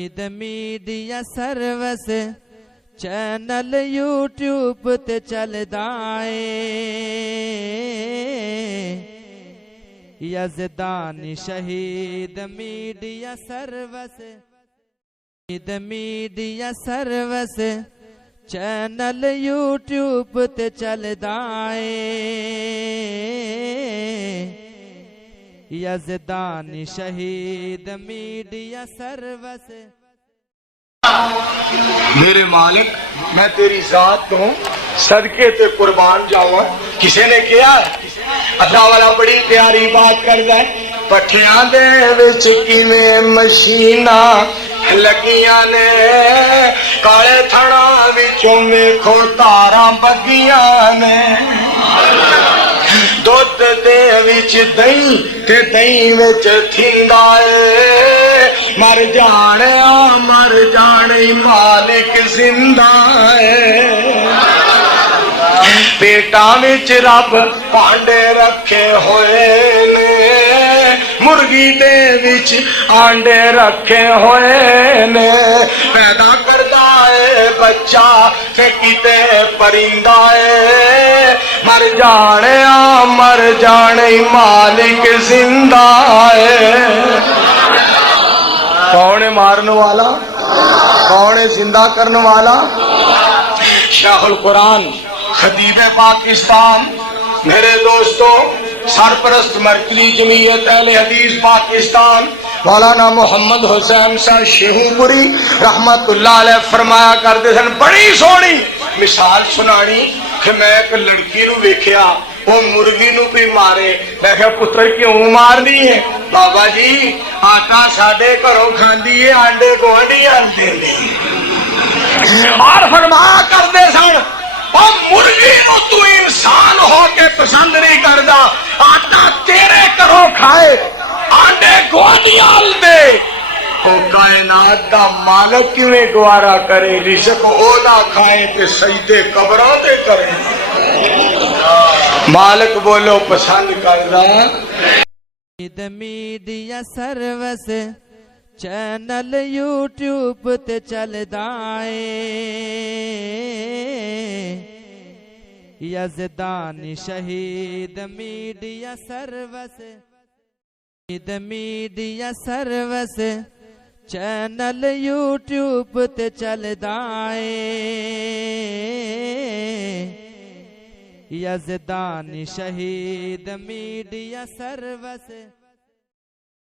Media service channel YouTube ते चलदा है। यज़दानी शहीद मीडिया सर्विस चैनल यूट्यूब ते चलदा है। यज़दानी शहीद मीडिया सर्विस। मेरे मालिक मैं तेरी जात तो सदके ते कुर्बान जावा। किसी ने किया अल्लाह वाला बड़ी प्यारी बात करदा है। पट्ठियां दे विच किवें मशीना लगियां ने, काले थड़ा विचों वेखो तारां बगियां ने। दुध दे विच दही ते दही विच थिंदा है। मर जाने मालिक जिंदा है। पेटा विच रब भांडे रखे होए ने, मुर्गी दे विच आंडे रखे होए ने। पैदा करदा है बच्चा ते किते परिंदा है। मर जाने मालिक जिंदा है। कौन है मारने वाला, कौन है जिंदा करने वाला? शाहुल कुरान खतीब पाकिस्तान, मेरे दोस्तों सरपरस्त मरकजी जमीयत अहले हदीस पाकिस्तान मौलाना मोहम्मद हुसैन साहब शेहूपुरी रहमतुल्लाह अलैह फरमाया करते सन, बड़ी सोहनी मिसाल सुनानी कि मैं एक लड़की नूं वेखिया वो मुर्गी नूं भी मारे। मैं क्या पुत्र क्यों मारनी है? बाबा जी आटा साडे घरों खांदी है, आंडे गुआंढी आंदे ने। और फरमाया करते सन मुर्गी नूं तू इंसान होके पसंद नहीं करदा, आटा तेरे घरों खाए आंडे गुआंढी आंदे। तो कायनात दा मालिक किवें गवारा करे रिज़्क ओदा खाए ते सजदे कबरां ते करे। मालिक बोलो पसंद करदा। मीडिया सर्विस चैनल यूट्यूब ते चलदा है। यज़दानी शहीद मीडिया सर्विस चैनल यूट्यूब ते चलदा है। यज़दानी शहीद मीडिया सर्विस।